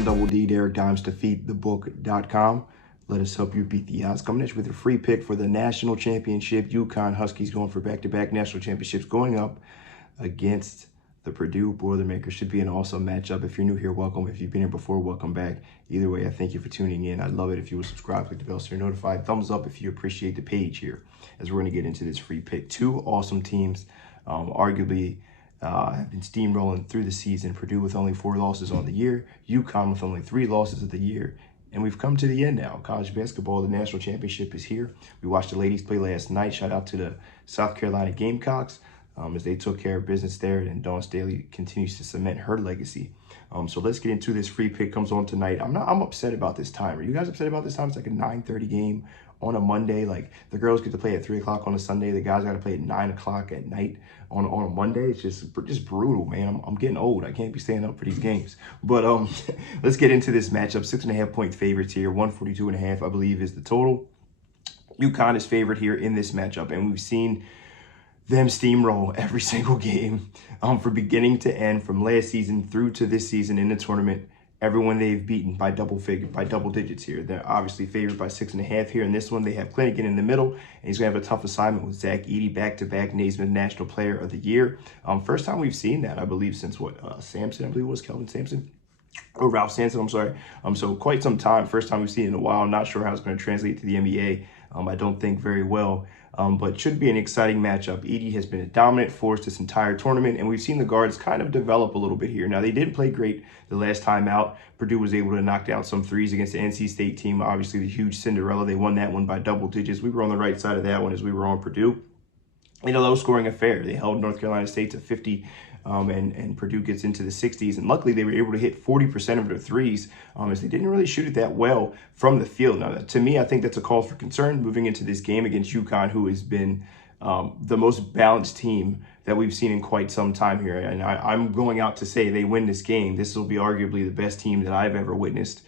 on Double D, Derek Dimes, defeatthebook.com. Let us help you beat the odds. Coming at you with a free pick for the national championship. UConn Huskies going for back-to-back national championships, going up against the Purdue Boilermakers. Should be an awesome matchup. If you're new here, welcome. If you've been here before, welcome back. Either way, I thank you for tuning in. I'd love it if you would subscribe, click the bell so you're notified. Thumbs up if you appreciate the page here, as we're going to get into this free pick. Two awesome teams, arguably have been steamrolling through the season. Purdue with only 4 losses on the year, UConn with only 3 losses of the year. And we've come to the end now. College basketball, the national championship is here. We watched the ladies play last night. Shout out to the South Carolina Gamecocks as they took care of business there. And Dawn Staley continues to cement her legacy. So let's get into this free pick. Comes on tonight. I'm upset about this time. Are you guys upset about this time? It's like a 9:30 game on a Monday. Like, the girls get to play at 3 o'clock on a Sunday. The guys got to play at 9 o'clock at night on a Monday. It's just brutal, man. I'm getting old. I can't be staying up for these games. But let's get into this matchup. 6.5 point favorites here. 142.5, I believe, is the total. UConn is favored here in this matchup, and we've seen them steamroll every single game from beginning to end, from last season through to this season in the tournament. Everyone they've beaten by double digits here. They're obviously favored by 6.5 here. In this one, they have Clinigan in the middle, and he's going to have a tough assignment with Zach Edey, back-to-back Naismith National Player of the Year. First time we've seen that, I believe, since Sampson, I believe it was Kelvin Sampson. Or Ralph Sampson, I'm sorry. So quite some time. First time we've seen it in a while. I'm not sure how it's going to translate to the NBA. I don't think very well. But should be an exciting matchup. Edey has been a dominant force this entire tournament, and we've seen the guards kind of develop a little bit here. Now, they didn't play great the last time out. Purdue was able to knock down some threes against the NC State team. Obviously, the huge Cinderella. They won that one by double digits. We were on the right side of that one as we were on Purdue. In a low-scoring affair, they held North Carolina State to 50, and Purdue gets into the 60s. And luckily, they were able to hit 40% of their threes, as they didn't really shoot it that well from the field. Now, to me, I think that's a cause for concern moving into this game against UConn, who has been the most balanced team that we've seen in quite some time here. And I'm going out to say they win this game. This will be arguably the best team that I've ever witnessed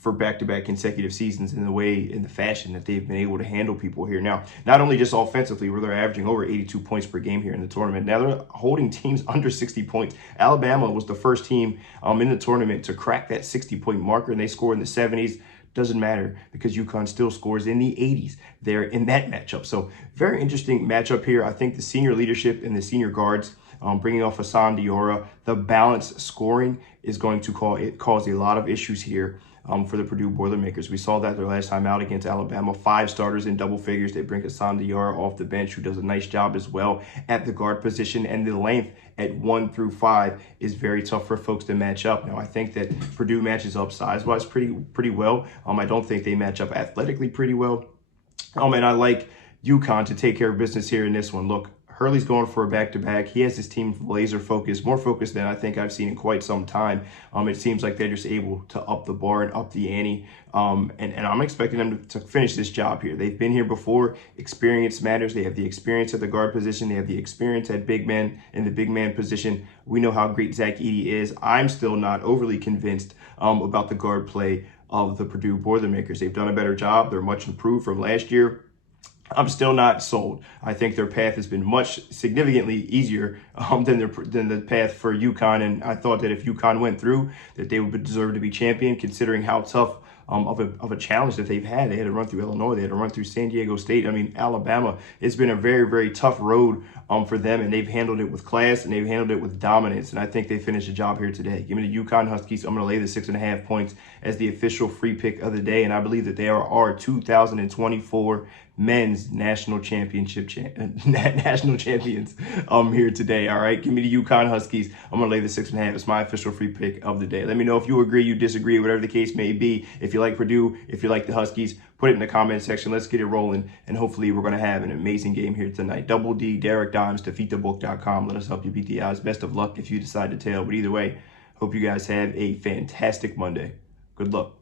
for back-to-back consecutive seasons in the fashion that they've been able to handle people here. Now, not only just offensively, where they're averaging over 82 points per game here in the tournament, now they're holding teams under 60 points. Alabama was the first team in the tournament to crack that 60-point marker, and they scored in the 70s. Doesn't matter, because UConn still scores in the 80s there in that matchup. So very interesting matchup here. I think the senior leadership and the senior guards, bringing off Hassan Diarra, the balanced scoring is going to cause a lot of issues here for the Purdue Boilermakers. We saw that their last time out against Alabama. 5 starters in double figures. They bring Hassan Diarra off the bench, who does a nice job as well at the guard position. And the length at 1 through 5 is very tough for folks to match up. Now, I think that Purdue matches up size-wise pretty well. I don't think they match up athletically pretty well. And I like UConn to take care of business here in this one. Look, Hurley's going for a back-to-back. He has his team laser focused, more focused than I think I've seen in quite some time. It seems like they're just able to up the bar and up the ante. And I'm expecting them to finish this job here. They've been here before. Experience matters. They have the experience at the guard position. They have the experience at big man in the big man position. We know how great Zach Edey is. I'm still not overly convinced about the guard play of the Purdue Boilermakers. They've done a better job. They're much improved from last year. I'm still not sold. I think their path has been significantly easier than the path for UConn, and I thought that if UConn went through, that they would deserve to be champion, considering how tough of a challenge that they've had. They had to run through Illinois. They had to run through San Diego State. I mean, Alabama. It's been a very, very tough road for them, and they've handled it with class, and they've handled it with dominance, and I think they finished the job here today. Give me the UConn Huskies. I'm going to lay the 6.5 points as the official free pick of the day, and I believe that they are our 2024 men's national champions here today. All right, give me the UConn Huskies. I'm gonna lay the 6.5. It's my official free pick of the day. Let me know if you agree, you disagree, whatever the case may be. If you like Purdue, if you like the Huskies, put it in the comment section. Let's get it rolling, and hopefully we're gonna have an amazing game here tonight. Double D, Derek Dimes, defeatthebook.com. Let us help you beat the odds. Best of luck if you decide to tail. But either way, hope you guys have a fantastic Monday. Good luck.